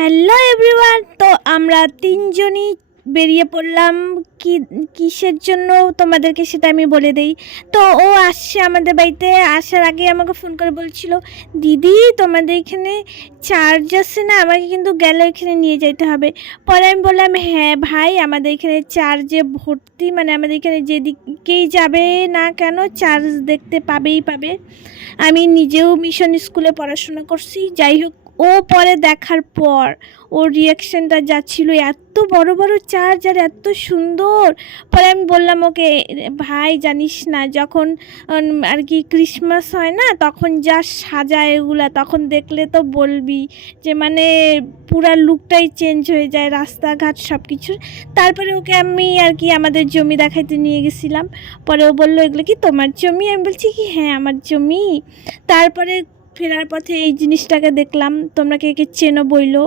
Hello everyone. তো আমরা তিনজনই বেরিয়ে পড়লাম কিসের জন্য তোমাদেরকে সেটা আমি বলে দেই। তো ও আসছে আমাদের বাড়িতে, আসার আগে আমাকে ফোন করে বলছিল, দিদি তোমাদের এখানে চার্জ আসছে না, আমাকে কিন্তু গেলে এখানে নিয়ে যেতে হবে। পরে আমি বললাম, হ্যাঁ ভাই, আমাদের এখানে চার্জে ভর্তি, মানে আমাদের এখানে যেদিকেই যাবে না কেন চার্জ দেখতে পাবেই পাবে। আমি নিজেও মিশন স্কুলে পড়াশোনা করছি। যাই হোক, ও পরে দেখার পর ওর রিয়াকশানটা যা ছিল, এত বড় বড় চার্জ আর এত সুন্দর। পরে আমি বললাম ওকে, ভাই জানিস না, যখন আর কি ক্রিসমাস হয় না, তখন যা সাজায় এগুলা, তখন দেখলে তো বলবি যে মানে পুরা লুকটাই চেঞ্জ হয়ে যায়, রাস্তাঘাট সব কিছুর। তারপরে ওকে আমি আর কি আমাদের জমি দেখাইতে নিয়ে গেছিলাম। পরে ও বললো, এগুলো কি তোমার জমি? আমি বলছি কি, হ্যাঁ আমার জমি। তারপরে ফেরার পথে এই জিনিসটাকে দেখলাম। তোমরা কে কে চেনো বইলো।